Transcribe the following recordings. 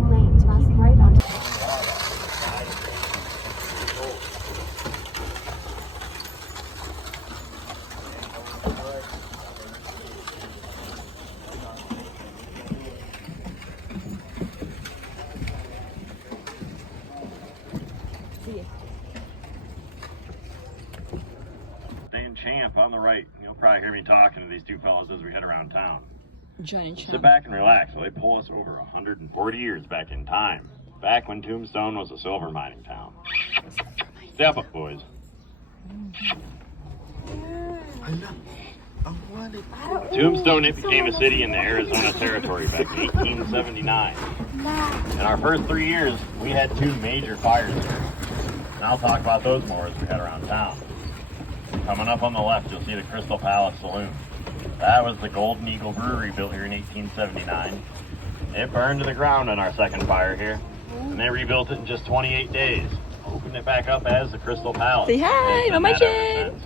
right lane to keep right on. Champ on the right. You'll probably hear me talking to these two fellas as we head around town. Giant Champ. Sit back and relax while they pull us over 140 years back in time. Back when Tombstone was a silver mining town. Step up, boys. Tombstone, it became a city in the Arizona Territory back in 1879. In our first 3 years, we had 2 major fires here. And I'll talk about those more as we head around town. Coming up on the left, you'll see the Crystal Palace Saloon. That was the Golden Eagle Brewery built here in 1879. It burned to the ground in our second fire here, and they rebuilt it in just 28 days. Opened it back up as the Crystal Palace. Say hi, Mama Jen.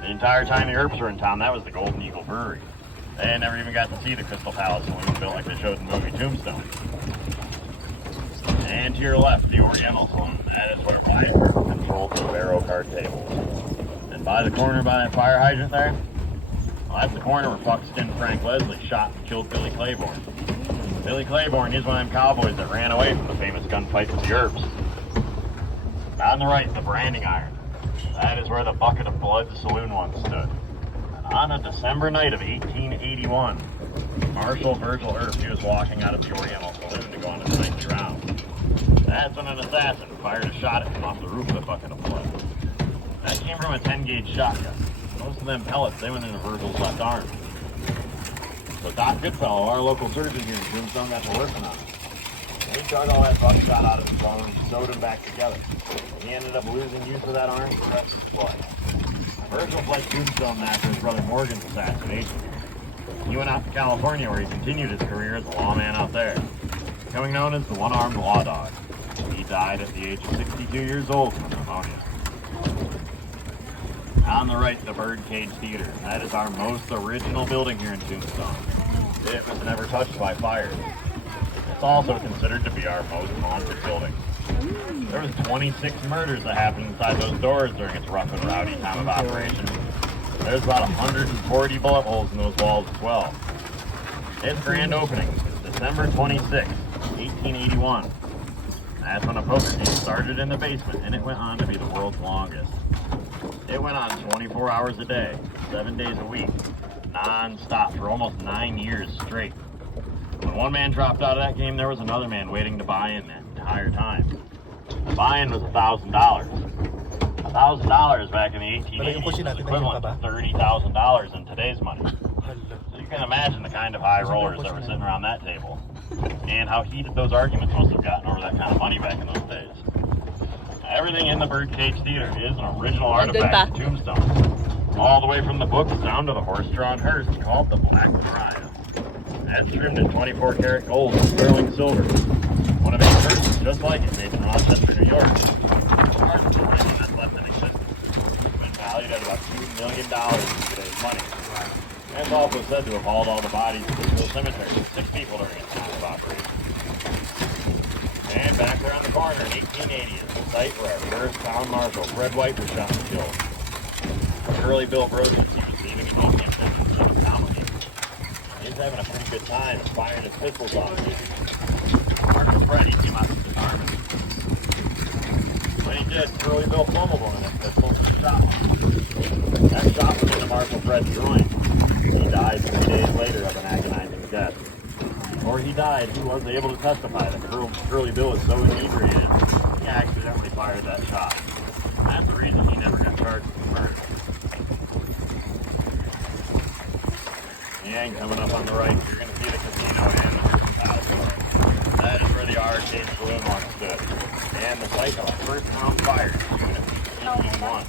The entire time the Earps were in town, that was the Golden Eagle Brewery. They never even got to see the Crystal Palace Saloon built like they showed in the movie Tombstone. And to your left, the Oriental Saloon. That is where Wyatt controlled the barrow card tables. And by the corner by that fire hydrant there, well, that's the corner where Buckskin Frank Leslie shot and killed Billy Claiborne. Billy Claiborne, he's one of them cowboys that ran away from the famous gunfight with the Earps. On the right, the branding iron. That is where the Bucket of Blood Saloon once stood. And on a December night of 1881, Marshal Virgil Earp, he was walking out of the Oriental Saloon to go on his nightly round. That's when an assassin fired a shot at him off the roof of the Bucket of Blood. That came from a 10-gauge shotgun. Most of them pellets, they went into Virgil's left arm. So Doc Goodfellow, our local surgeon here in Tombstone, got to working on it. They dug all that buckshot out of his bone and sewed him back together. He ended up losing use of that arm for the rest of his life. Virgil fled Tombstone after his brother Morgan's assassination. He went out to California where he continued his career as a lawman out there, becoming known as the one-armed law dog. He died at the age of 62 years old from pneumonia. On the right, the Birdcage Theater. That is our most original building here in Tombstone. It was never touched by fire. It's also considered to be our most haunted building. There was 26 murders that happened inside those doors during its rough and rowdy time of operation. There's about 140 bullet holes in those walls as well. Its grand opening was December 26, 1881. That's when a poker game started in the basement, and it went on to be the world's longest. It went on 24 hours a day, 7 days a week, non-stop for almost 9 years straight. When one man dropped out of that game, there was another man waiting to buy in that entire time. The buy-in was $1,000. $1,000 back in the 1880s was equivalent to $30,000 in today's money. So you can imagine the kind of high rollers that were sitting around that table, and how heated those arguments must have gotten over that kind of money back in those days. Everything in the Birdcage Theater is an original artifact of Tombstone. All the way from the books down to the horse-drawn hearse called the Black Mariah. That's trimmed in 24-karat gold and sterling silver. One of 8 hearses just like it, made in Rochester, New York. Part of the only one that's left in existence. It's been valued at about $2 million in today's money. It's also said to have hauled all the bodies to the cemetery with 6 people during its time of operation. And back around the corner in 1880 is the site where our first town marshal, Fred White, was shot and killed. Early Bill Brocious, he was leaving a meeting and then complicated. He was having a pretty good time firing his pistols off. Marshal Fred, he came out with his arm. When he did, Early Bill fumbled one of them pistols and shot him. That shot went into Marshal Fred's groin. He died 3 days later of an agonizing death. Before he died, he was able to testify that Curly Bill was so inebriated, he accidentally fired that shot. That's the reason he never got charged with murder. And coming up on the right, you're going to see the casino and the house. That is where the Arcade Saloon once stood. And the site of our first town fire in 1881.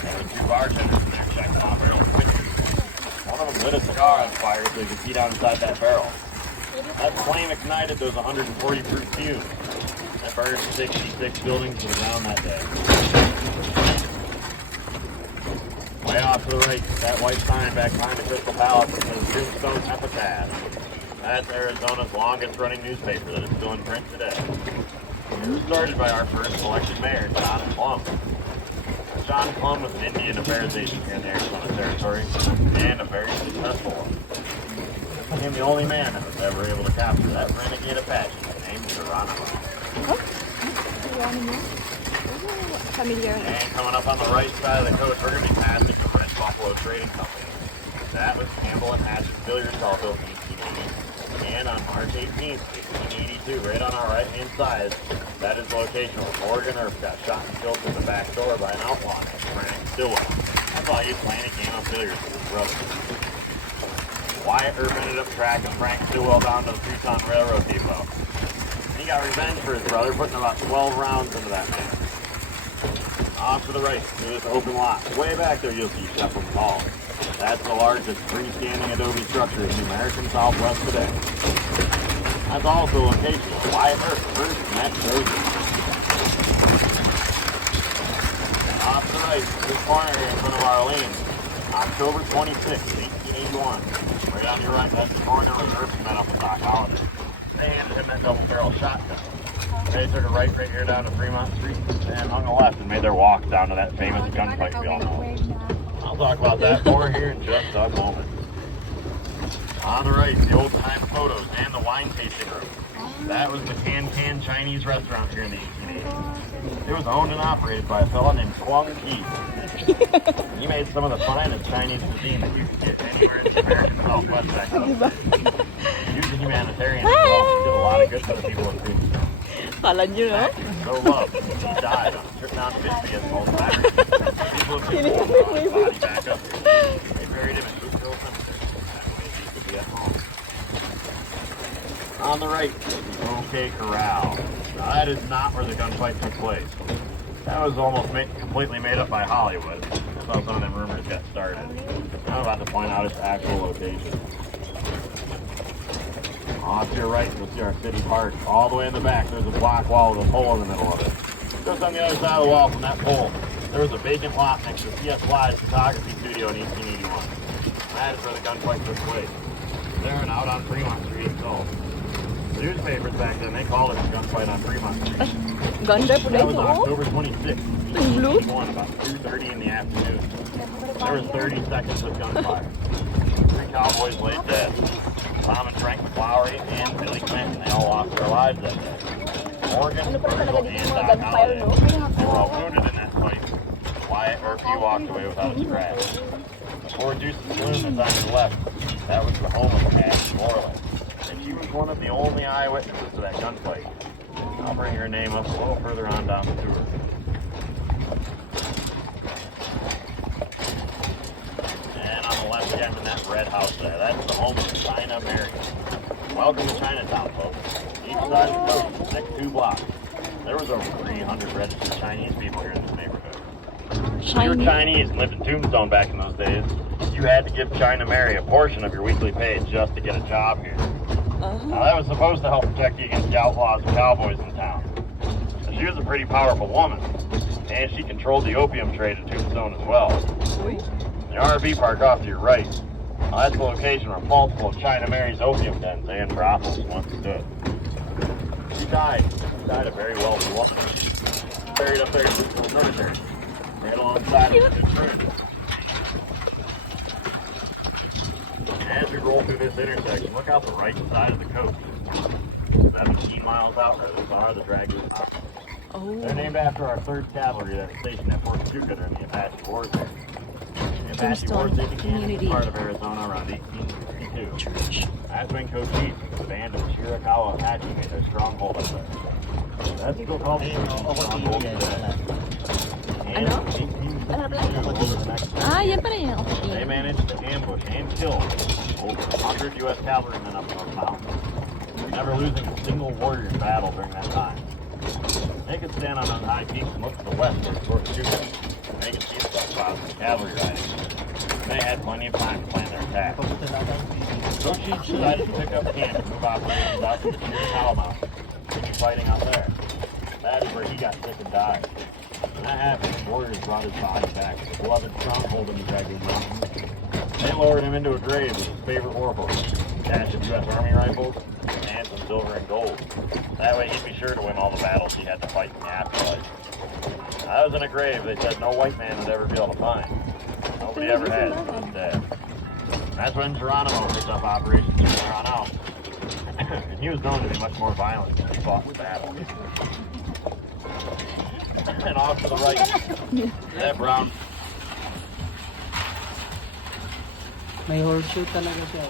There were 2 bartenders in there checking off barrels of whiskey. One of them lit a cigar on fire so he could see down inside that barrel. That flame ignited those 140 proof fumes. That burned 66 buildings to the ground that day. Way off to the right, that white sign back behind the Crystal Palace that says Tombstone Epitaph. That's Arizona's longest running newspaper that is still in print today. It was started by our first elected mayor, John Plum. John Plum was an Indian affairs agent here in the Arizona Territory, and a very successful one. This became the only man that was ever able to capture that renegade Apache named Geronimo. Familiar. And coming up on the right side of the coast, we're going to be passing the Red Buffalo Trading Company. That was Campbell and Hatchett's billiards hall built in 1880. And on March 18th, 1882, right on our right-hand side, that is the location where Morgan Earp got shot and killed through the back door by an outlaw named Frank Stillwell. That's why he was playing a game of billiards with his brother. Wyatt Earp ended up tracking Frank Stillwell down to the Tucson Railroad Depot. He got revenge for his brother, putting about 12 rounds into that man. Off to the right, through this open lot. Way back there, you'll see Shepherd's Hall. That's the largest freestanding adobe structure in the American Southwest today. That's also a location where Wyatt Earp first met Joseph. Off to the right, this corner here in front of Arlene, October 26, 1881. Right on your right, that's the corner where Earp met up with Doc Holliday. They handed him that double-barrel shotgun. They took a right here down to Fremont Street and hung a left and made their walk down to that famous gunfight we all know. I'll talk about that more here in just a moment. On the right, the old-time photos and the wine tasting room. That was the Can Chinese restaurant here in the 1880s. It was owned and operated by a fellow named Kwong Ki. He made some of the finest Chinese cuisine that you could get anywhere in the American Southwest back then. He was a humanitarian as well. He did a lot of good for the people of Tombstone. Kala nyo, no? So loved, he died on a trip down to Bisbee as an old timer. People of Tombstone brought his body back up here. They buried him in Boothill Cemetery. That way he could be at home. On the right, OK Corral. Now, that is not where the gunfight took place. That was almost completely made up by Hollywood. That's how some of them rumors got started. I'm about to point out its actual location. Off to your right, you'll see our city park. All the way in the back, there's a block wall with a pole in the middle of it. Just on the other side of the wall from that pole, there was a vacant lot next to C.S. Blythe's photography studio in 1881. That is where the gunfight took place. There and out on Fremont Street itself. The newspapers back then, they called it a gunfight on Fremont Street. Ganda po That was dito. October 26th, 1881, about 2:30 in the afternoon. There was 30 seconds of gunfire. 3 cowboys lay dead. Tom and Frank McLaury and Billy Clinton, they all lost their lives that day. Morgan, Virgil, and Doc Holliday, they were all wounded in that fight. Wyatt Earp, he walked away without a scratch. Fort Deuce's Saloon that's on your left, that was the home of Patty Moreland. And she was one of the only eyewitnesses to that gunfight. I'll bring her name up a little further on down the tour. And on the left again in that red house there, that's the home of China Mary. Welcome to Chinatown, folks. Each side of the coast, the next 2 blocks. There was over 300 registered Chinese people here in this neighborhood. If you were Chinese and lived in Tombstone back in those days, you had to give China Mary a portion of your weekly pay just to get a job here. Now, that was supposed to help protect you against the outlaws and cowboys in town. So she was a pretty powerful woman, and she controlled the opium trade in Tombstone as well. The RV park off to your right, that's the location where multiple of China Mary's opium dens and brothels once stood. She died a very wealthy woman. Buried up there in the cemetery, right alongside of the good friend. As we roll through this intersection, look out the right side of the coast. 17 miles out there, those are the Dragoon Mountains. Oh. They're named after our 3rd Cavalry that was stationed at Fort Tuca during the Apache Wars there. The Apache Wars they began in part of Arizona around 1862. That's when Cochise, the band of Chiricahua Apache, made their stronghold up there. That's still called the stronghold today. And in 1862, over the next 10 yan years, pala yun. Okay. they managed to ambush and kill over 100 U.S. cavalrymen up those mountains, never losing a single warrior in battle during that time. They could stand on those high peaks and look to the west towards Fort Tuca, and they could see the spots of cavalry riding. They had plenty of time to plan their attack. Cochise decided to pick up camp and move operations out to the Chiricahua Mountains, continue fighting out there. That is where he got sick and died. When that happened, warriors brought his body back to the beloved stronghold in the Dragoon Mountains. They lowered him into a grave with his favorite war horse, cache of U.S. Army rifles, and some silver and gold. That way he'd be sure to win all the battles he had to fight in the afterlife. I was in a grave they said no white man would ever be able to find. Nobody ever has to this day. That's when Geronimo picked up operations from there on out. And he was known to be much more violent when he fought in battle. And off to the right, that brown. May horseshoe talaga siya.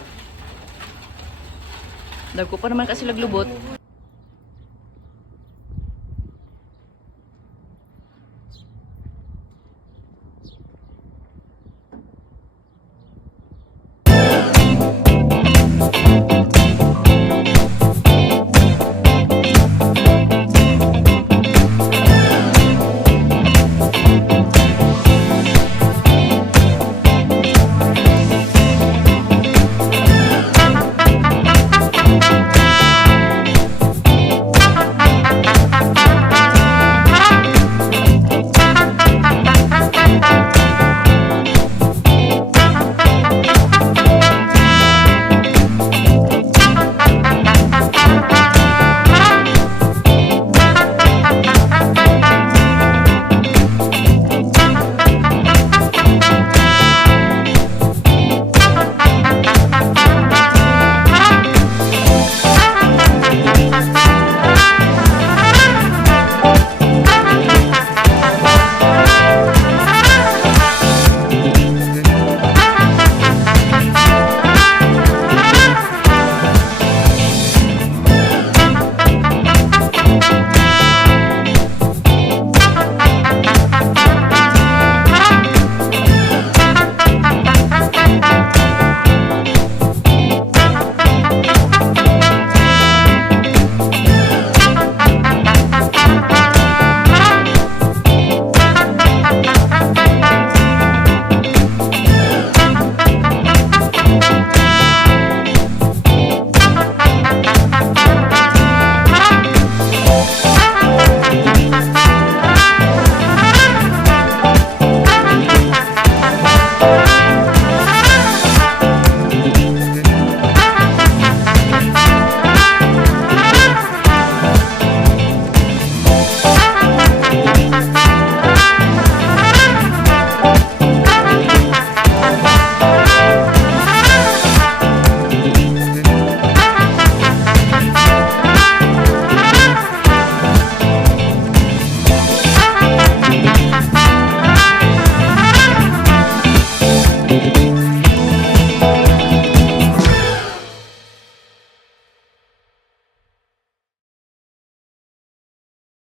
Dagko pa naman kasi laglubot.